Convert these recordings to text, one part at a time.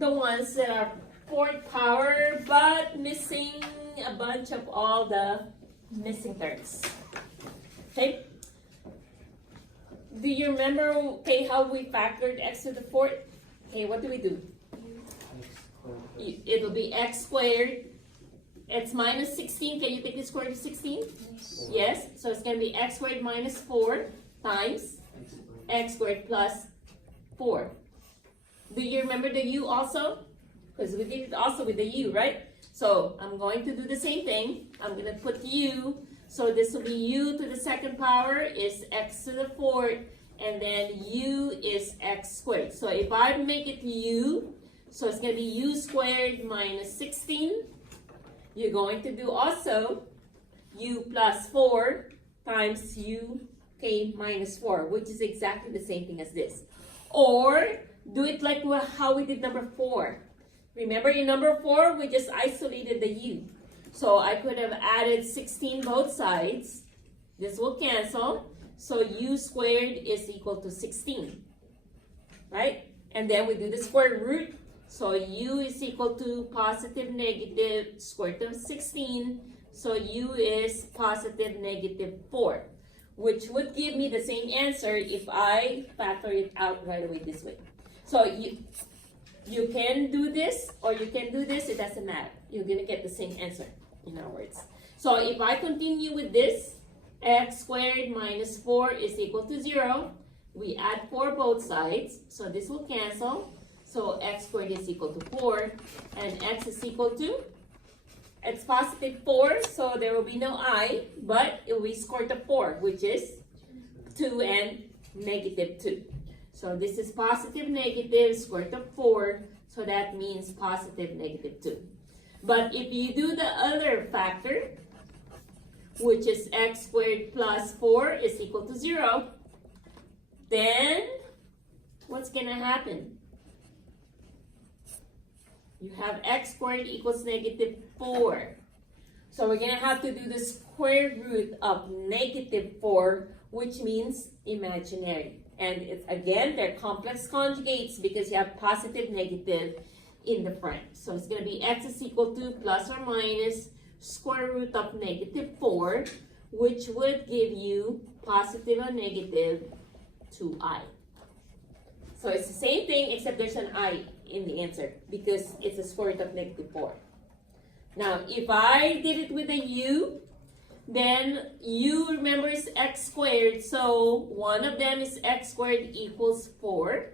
the ones that are fourth power, but missing a bunch of all the missing terms. Okay? Do you remember, okay, how we factored x to the fourth? Okay, what do we do? It'll be x squared. It's minus 16. Can you take the square root of 16? Yes. So it's going to be x squared minus 4 times x squared plus 4. Do you remember the u also? Because we did it also with the u, right? So I'm going to do the same thing. I'm going to put u. So this will be u to the second power is x to the fourth. And then u is x squared. So if I make it u, so it's going to be u squared minus 16. You're going to do also u plus 4 times u minus 4, which is exactly the same thing as this. Or do it like how we did number 4. Remember in number 4, we just isolated the u. So I could have added 16 both sides. This will cancel. So u squared is equal to 16. Right? And then we do the square root. So u is equal to positive negative square root of 16. So u is positive negative 4, which would give me the same answer if I factor it out right away this way. So you can do this or you can do this. It doesn't matter. You're going to get the same answer, in other words. So if I continue with this, x squared minus 4 is equal to 0. We add 4 both sides. So this will cancel. So x squared is equal to 4, and x is equal to, it's positive 4, so there will be no I, but it will be square root of 4, which is 2 and negative 2. So this is positive negative square root of 4, so that means positive negative 2. But if you do the other factor, which is x squared plus 4 is equal to 0, then what's going to happen? You have x squared equals negative 4. So we're going to have to do the square root of negative 4, which means imaginary. And it's, again, they're complex conjugates because you have positive, negative in the front. So it's going to be x is equal to plus or minus square root of negative 4, which would give you positive or negative 2i. So it's the same thing except there's an I in the answer because it's a square root of negative 4. Now, if I did it with a u, then u, remember, is x squared. So one of them is x squared equals 4,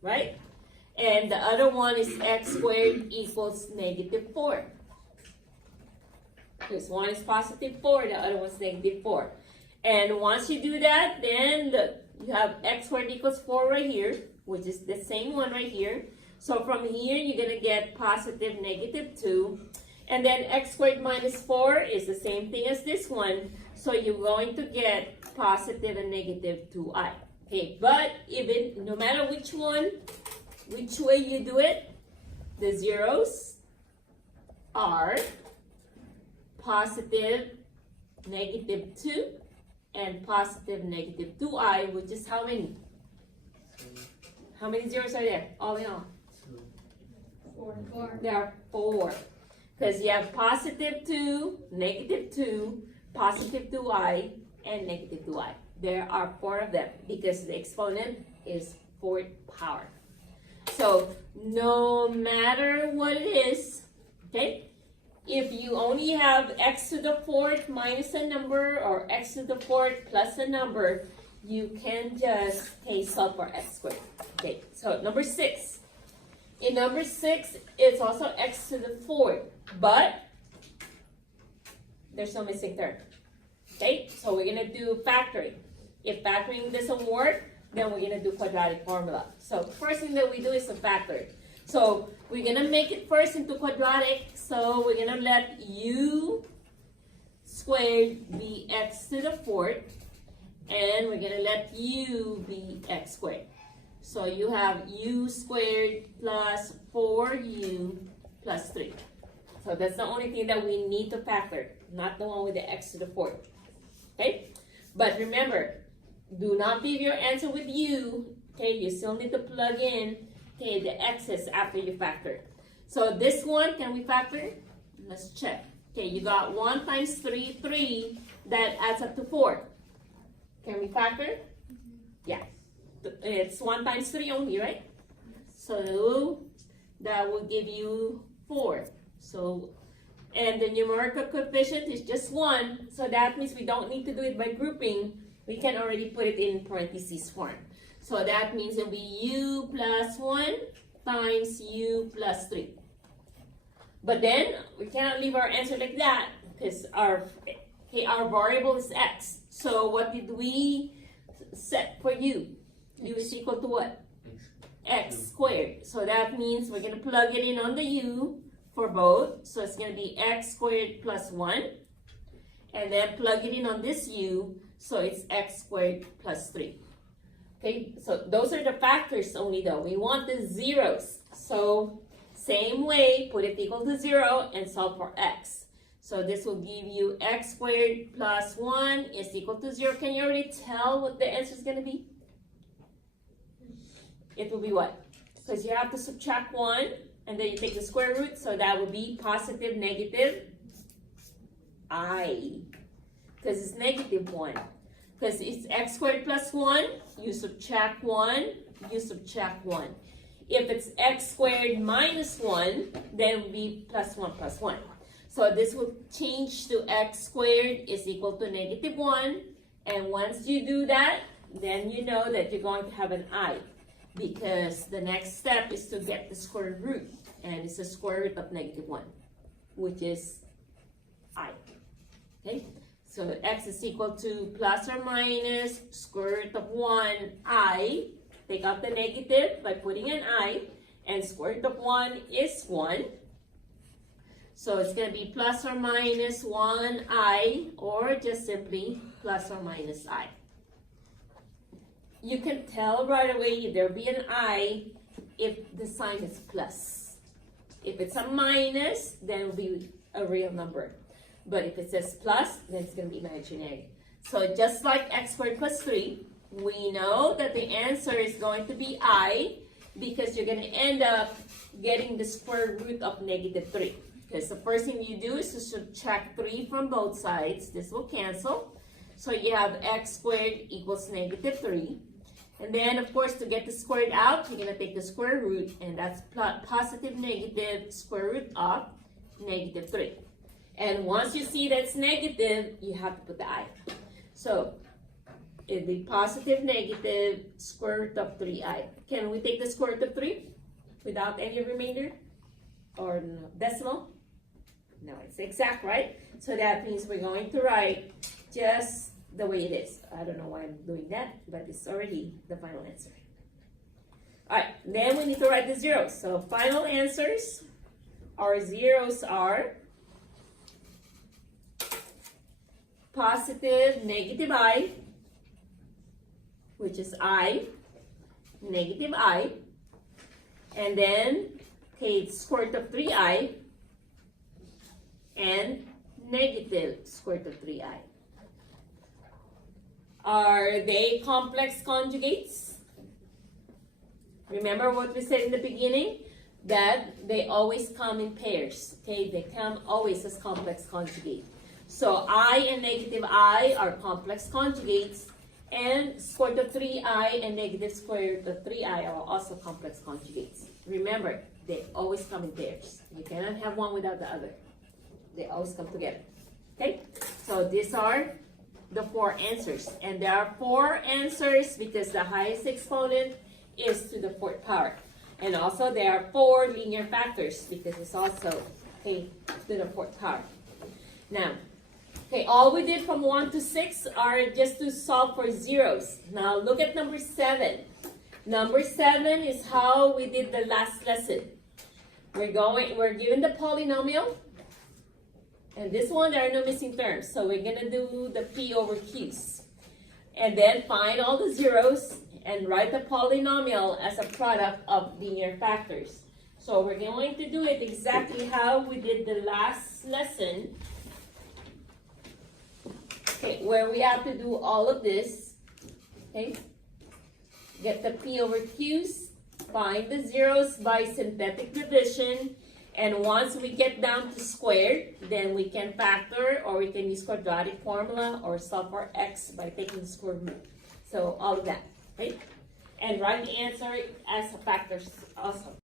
right? And the other one is x squared equals negative 4. Because one is positive 4, the other one's negative 4. And once you do that, then look, you have x squared equals 4 right here, which is the same one right here. So from here, you're going to get positive negative 2. And then x squared minus 4 is the same thing as this one. So you're going to get positive and negative 2i. Okay, but even no matter which one, which way you do it, the zeros are positive negative 2 and positive negative 2i, which is how many? How many zeros are there? All in all? 4. There are 4. Because you have positive 2, negative 2, positive 2i, and negative 2i. There are 4 of them because the exponent is fourth power. So no matter what it is, okay, if you only have x to the fourth minus a number or x to the fourth plus a number, you can just solve for x squared. Okay, so number 6. In number 6, it's also x to the fourth, but there's no missing term. Okay, so we're going to do factoring. If factoring doesn't work, then we're going to do quadratic formula. So first thing that we do is to factor. So we're going to make it first into quadratic. So we're going to let u squared be x to the fourth. And we're going to let u be x squared. So you have u squared plus 4u plus 3. So that's the only thing that we need to factor, not the one with the x to the fourth. Okay? But remember, do not leave your answer with u. Okay? You still need to plug in Okay, the x's after you factor. So this one, can we factor? Let's check. Okay, you got 1 times 3, 3. That adds up to 4. Can we factor? Yeah. It's 1 times 3 only, right? So that will give you 4. So, and the numerical coefficient is just 1. So that means we don't need to do it by grouping. We can already put it in parentheses form. So that means it'll be u plus 1 times u plus 3. But then we cannot leave our answer like that because our variable is x. So what did we set for u? U is equal to what? X squared. So that means we're going to plug it in on the u for both. So it's going to be x squared plus 1. And then plug it in on this u. So it's x squared plus 3. Okay, so those are the factors only though. We want the zeros. So same way, put it equal to 0 and solve for x. So this will give you x squared plus 1 is equal to 0. Can you already tell what the answer is going to be? It will be what? Because you have to subtract 1 and then you take the square root. So that would be positive, negative I. Because it's negative 1. Because it's x squared plus 1, you subtract 1, you subtract 1. If it's x squared minus 1, then it will be plus 1 plus 1. So this will change to x squared is equal to negative 1. And once you do that, then you know that you're going to have an I. Because the next step is to get the square root. And it's the square root of negative 1, which is I. Okay? So x is equal to plus or minus square root of 1i. Take out the negative by putting an I. And square root of 1 is 1. So it's going to be plus or minus 1i, or just simply plus or minus I. You can tell right away there'll be an I if the sign is plus. If it's a minus, then it'll be a real number. But if it says plus, then it's going to be imaginary. So just like x squared plus 3, we know that the answer is going to be I because you're going to end up getting the square root of negative 3. Because the first thing you do is to subtract 3 from both sides. This will cancel. So you have x squared equals negative 3. And then, of course, to get the squared out, you're going to take the square root. And that's positive, negative, square root of negative 3. And once you see that's negative, you have to put the I. So, it'll be positive, negative, square root of 3i. Can we take the square root of 3 without any remainder? Or no, decimal? No, it's exact, right? So that means we're going to write just the way it is. I don't know why I'm doing that, but it's already the final answer. Alright, then we need to write the zeros. So final answers, our zeros are positive, negative I, which is I, negative I, and then, okay, it's square root of 3i, and negative square root of 3i. Are they complex conjugates? Remember what we said in the beginning? That they always come in pairs, okay? They come always as complex conjugates. So I and negative I are complex conjugates, and square root of 3i and negative square root of 3i are also complex conjugates. Remember, they always come in pairs. You cannot have one without the other. They always come together. Okay? So these are the 4 answers. And there are 4 answers because the highest exponent is to the 4th power. And also there are 4 linear factors because it's also, okay, to the 4th power. Now, okay, all we did from 1 to 6 are just to solve for zeros. Now look at number 7. Number 7 is how we did the last lesson. We're given the polynomial. And this one, there are no missing terms. So we're going to do the P over Q's. And then find all the zeros and write the polynomial as a product of linear factors. So we're going to do it exactly how we did the last lesson. Okay, where we have to do all of this. Okay, get the P over Q's Find the zeros by synthetic division. And once we get down to squared, then we can factor, or we can use quadratic formula or solve for x by taking the square root. So all of that, right? And write the answer as a factor also.